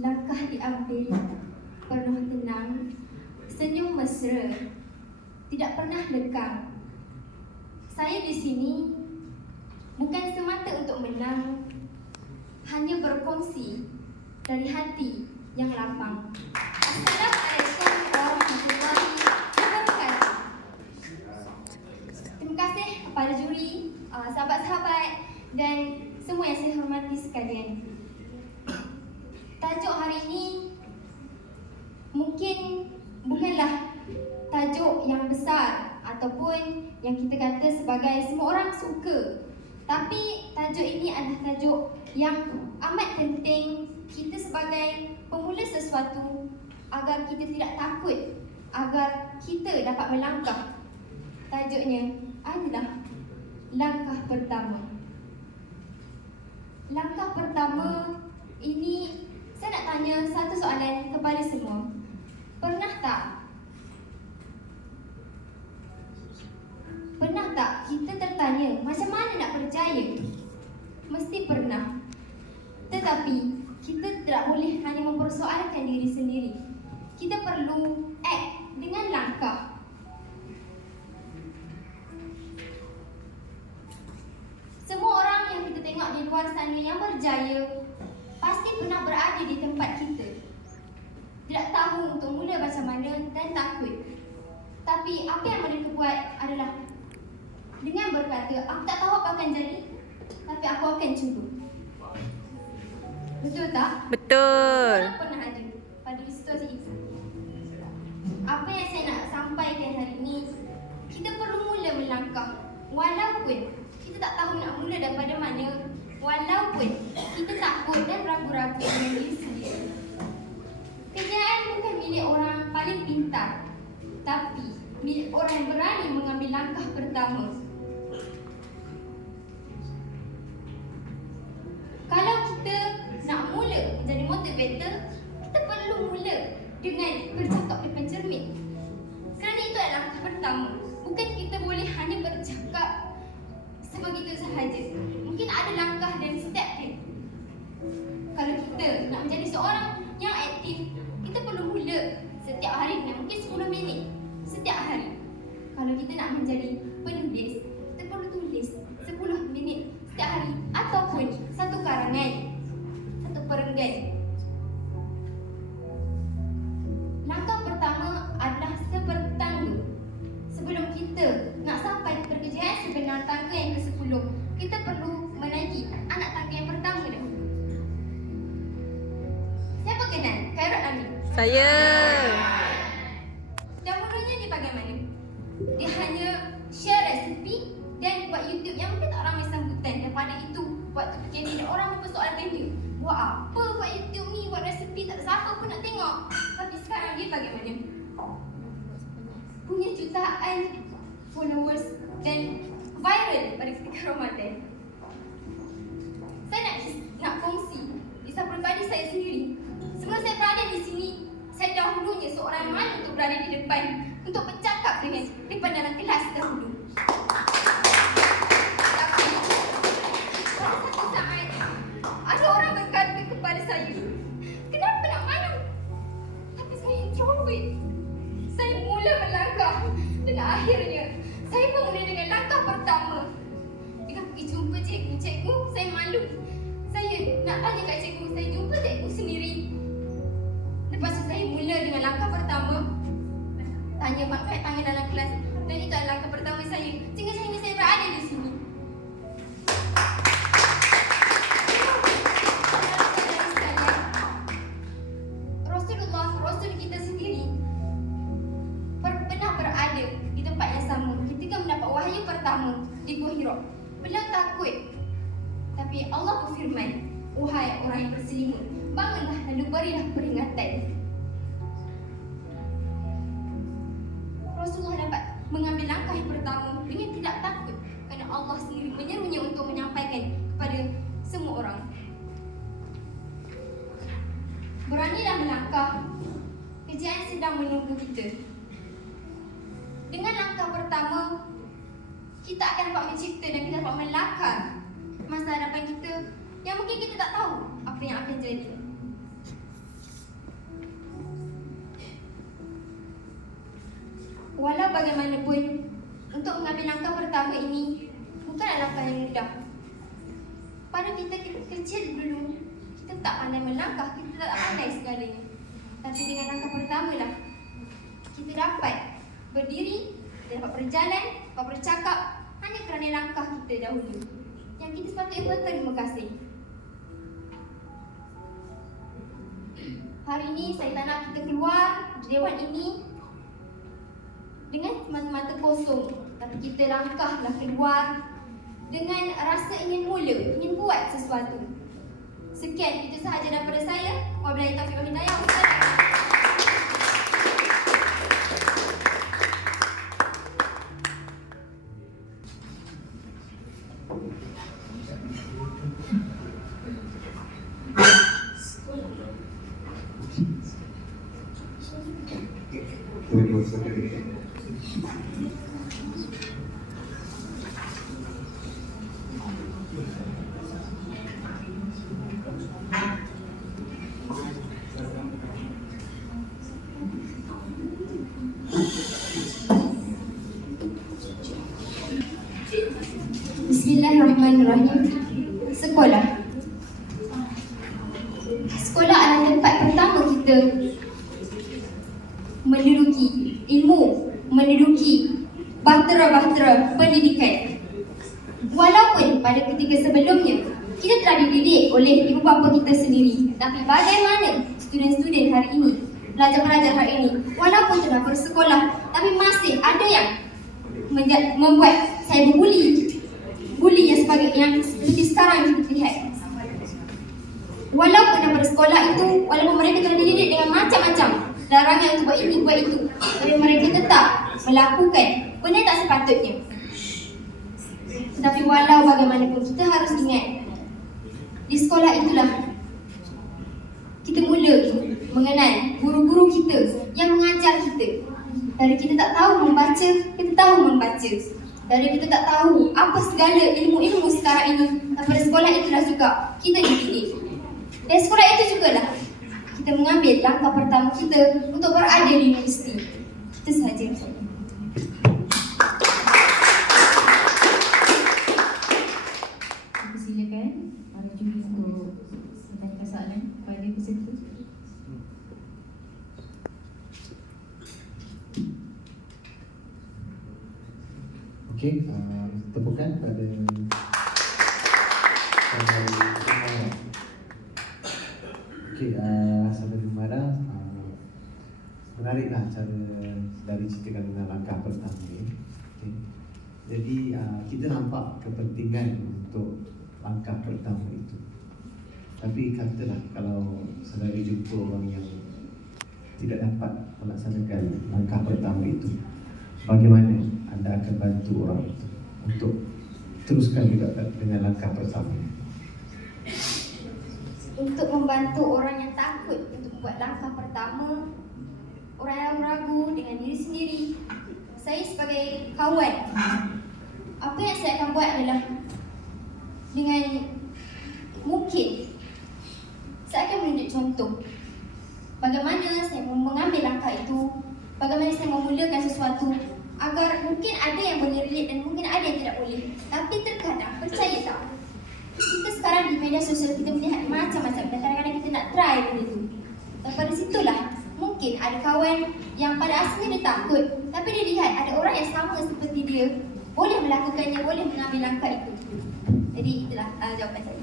Langkah diambil penuh tenang, senyum mesra, tidak pernah lekang. Saya di sini bukan semata untuk menang, hanya berkongsi dari hati yang lapang. Assalamualaikum warahmatullahi wabarakatuh. Terima kasih kepada juri, sahabat-sahabat dan semua yang saya hormati sekalian. Tajuk hari ini mungkin bukanlah tajuk yang besar ataupun yang kita kata sebagai semua orang suka. Tapi tajuk ini adalah tajuk yang amat penting kita sebagai pemula sesuatu agar kita tidak takut, agar kita dapat melangkah. Tajuknya adalah langkah pertama. Langkah pertama ini saya nak tanya satu soalan kepada semua. Pernah tak kita tertanya macam mana nak percaya? Mesti pernah. Tetapi kita tidak boleh hanya mempersoalkan diri sendiri. Kita perlu act dengan langkah. Semua orang yang kita tengok di luar sana yang berjaya pasti pernah berada di tempat kita. Tidak tahu untuk mula macam mana dan takut. Tapi apa yang mereka buat adalah dengan berkata, aku tak tahu apa akan jadi, tapi aku akan cuba. Betul tak? Betul. Orang pernah ada pada situasi itu. Apa yang saya nak sampaikan hari ini, kita perlu mula melangkah. Walaupun kita tak tahu nak mula daripada mana, walaupun kita takut dan ragu-ragu dengan diri sendiri. Kejayaan bukan milik orang paling pintar, tapi milik orang yang berani mengambil langkah pertama. Kalau kita nak mula menjadi motivator, kita perlu mula dengan bercakap depan cermin. Kerana itu adalah langkah pertama. Bukan kita boleh hanya bercakap sebegitu sahaja. Mungkin ada langkah dan step dia. Kalau kita nak menjadi seorang yang aktif, kita perlu mula setiap hari, mungkin 10 minit setiap hari. Kalau kita nak menjadi penulis, kita perlu tulis 10 minit setiap hari ataupun satu karangan, satu perenggan. Langkah pertama adalah seperti tangga. Sebelum kita nak sampai ke kejayaan sebenar tangga yang ke-10, kita perlu menaiki anak tangga yang pertama dahulu. Siapa kenal Khairul Amin? Saya. Dan mulanya dia bagaimana? Dia hanya share resipi dan buat YouTube yang mungkin tak ramai sambutan. Daripada itu, waktu PKP orang mempersoalkan dia, buat apa buat YouTube ni, buat resipi, tak ada siapa pun nak tengok. Tapi sekarang dia bagaimana? Punya jutaan followers dan viral pada ketika Ramadan. Saya nak kongsi kisah peribadi saya sendiri. Sebelum saya berada di sini, saya dahulunya seorang yang malu untuk berada di depan, untuk bercakap dengan di dalam kelas dahulu. Tapi pada satu saat, ada orang berkata kepada saya, kenapa nak malu? Tapi saya introvert. Saya mula melangkah dan akhirnya saya memulai dengan langkah pertama. Jika pergi jumpa cikgu, saya malu. Saya nak tanya kat cikgu, saya jumpa cikgu sendiri. Lepas tu saya mula dengan langkah pertama, tanya angkat tangan dalam kelas, dan itu adalah langkah pertama saya sehingga saya berada di sini. Rasul kita sendiri pernah berada di tempat yang sama ketika mendapat wahyu pertama di Gua Hira. Beliau takut, tapi Allah berfirman, wahai orang yang berselimut, bangunlah lalu berilah peringatan. Rasulullah dapat mengambil langkah yang pertama dengan tidak takut kerana Allah sendiri menyerunya untuk menyampaikan kepada semua orang. Beranilah melangkah, kejayaan sedang menunggu kita. Dengan langkah pertama, kita akan dapat mencipta dan kita dapat melakar masa hadapan kita yang mungkin kita tak tahu apa yang akan jadi. walau bagaimanapun, untuk mengambil langkah pertama ini bukanlah langkah yang mudah. Pada kita kecil dulu, kita tak pandai melangkah, kita tak pandai segalanya. Tapi dengan langkah pertama lah, kita dapat berdiri, kita dapat berjalan, dapat bercakap hanya kerana langkah kita dahulu. Yang kita sepatutnya berterima kasih. Hari ini saya tak nak kita keluar di dewan ini dengan mata-mata kosong, tapi kita langkahlah keluar dengan rasa ingin mula, ingin buat sesuatu. Sekian, itu sahaja daripada saya. Wabillahi taufiq wal hidayah. Bismillahirrahmanirrahim. Sekolah. Sekolah adalah tempat pertama kita menduduki ilmu, menduduki bahtera-bahtera pendidikan. Walaupun pada ketika sebelumnya kita telah dididik oleh ibu bapa kita sendiri, tapi bagaimana student-student hari ini, pelajar-pelajar hari ini, walaupun telah bersekolah, tapi masih ada yang membuat saya berbuli yang seperti sekarang kita lihat. Walaupun daripada sekolah itu, walaupun mereka telah dididik dengan macam-macam larangan untuk buat ini, buat itu, tapi mereka tetap melakukan benda tak sepatutnya. Tetapi walau bagaimanapun, kita harus ingat, di sekolah itulah kita mula mengenal guru-guru kita yang mengajar kita. Dari kita tak tahu membaca, kita tahu membaca. Dari kita tak tahu apa segala ilmu-ilmu sekarang ini, daripada sekolah itulah juga kita dididik. Dari sekolah itu jugalah kita mengambil langkah pertama kita untuk berada di universiti. Itu sahaja. Silakan para juri untuk bertanya soalan kepada peserta. Okey, tepukan pada Okey, sampai Jumara, menariklah cara dari ceritakan dengan langkah pertama ni. Okay. Jadi kita nampak kepentingan untuk langkah pertama itu. Tapi katalah kalau saudara jumpa orang yang tidak dapat melaksanakan langkah pertama itu, bagaimana anda akan bantu orang itu untuk teruskan juga dengan langkah pertama? Untuk membantu orang yang takut untuk buat langkah pertama, orang yang ragu dengan diri sendiri, saya sebagai kawan, apa yang saya akan buat adalah dengan mungkin saya akan menunjuk contoh bagaimana saya mengambil langkah itu, bagaimana saya memulakan sesuatu, agar mungkin ada yang boleh relate dan mungkin ada yang tidak boleh. Tapi terkadang, percaya tak, kita sekarang di media sosial kita melihat macam-macam dan kadang-kadang kita nak try benda tu. Dan pada situlah mungkin ada kawan yang pada asalnya dia takut, tapi dia lihat ada orang yang sama seperti dia boleh melakukannya, boleh mengambil langkah itu. Jadi itulah jawapan saya.